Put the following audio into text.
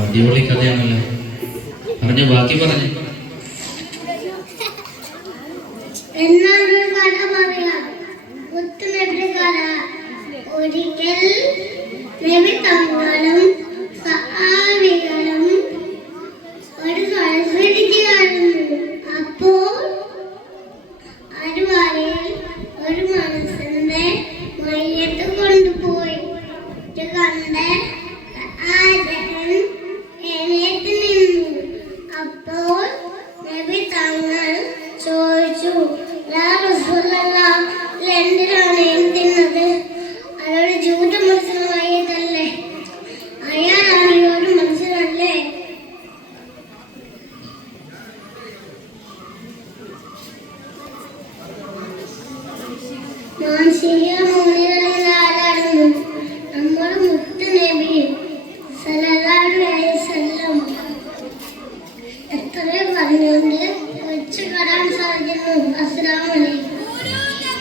അടിപൊളി കഥയാണല്ലോ? പറഞ്ഞു ബാക്കി പറഞ്ഞു. ഒരിക്കൽ നബി തങ്ങളും മയ്യത്ത് കൊണ്ടുപോയി കണ്ട് അപ്പോൾ തങ്ങൾ ചോദിച്ചു "യാ റസൂലല്ലാഹ്, ഇതിൽ എന്തിനാണ് എന്തിന്നത് അയാളുടെ ജൂത മത്സരമായതല്ലേ അയാളാണ് ഒരു മാനസിക പറഞ്ഞുകൊണ്ട് വെച്ച് കടാൻ സാധിക്കുന്നു അലൈക്കും.